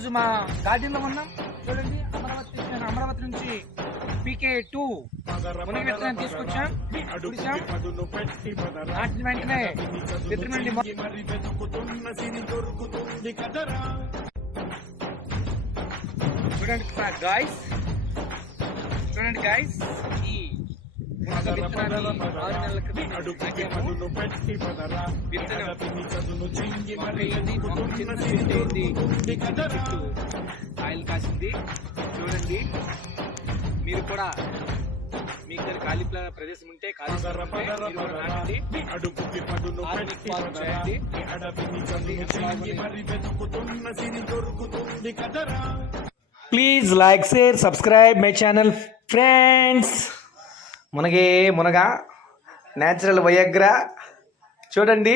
ఈరోజు మా గార్డెన్ లో ఉన్నాం. చూడండి, అమరావతి నుంచి PK2 మునగ విత్తనం తీసుకొచ్చాం. నాటిన వెంటనే విత్తనం నుండి చూడండి గాయస్, ఈ మునగ విత్తనాన్ని 6 నెలల క్రితం చెట్టు ఆయిల్ కాసింది. చూడండి, మీరు కూడా మీకు ఖాళీ ప్రదేశం ఉంటే please like, share, subscribe my channel friends. మునగ న్యాచురల్ వయగ్రా చూడండి.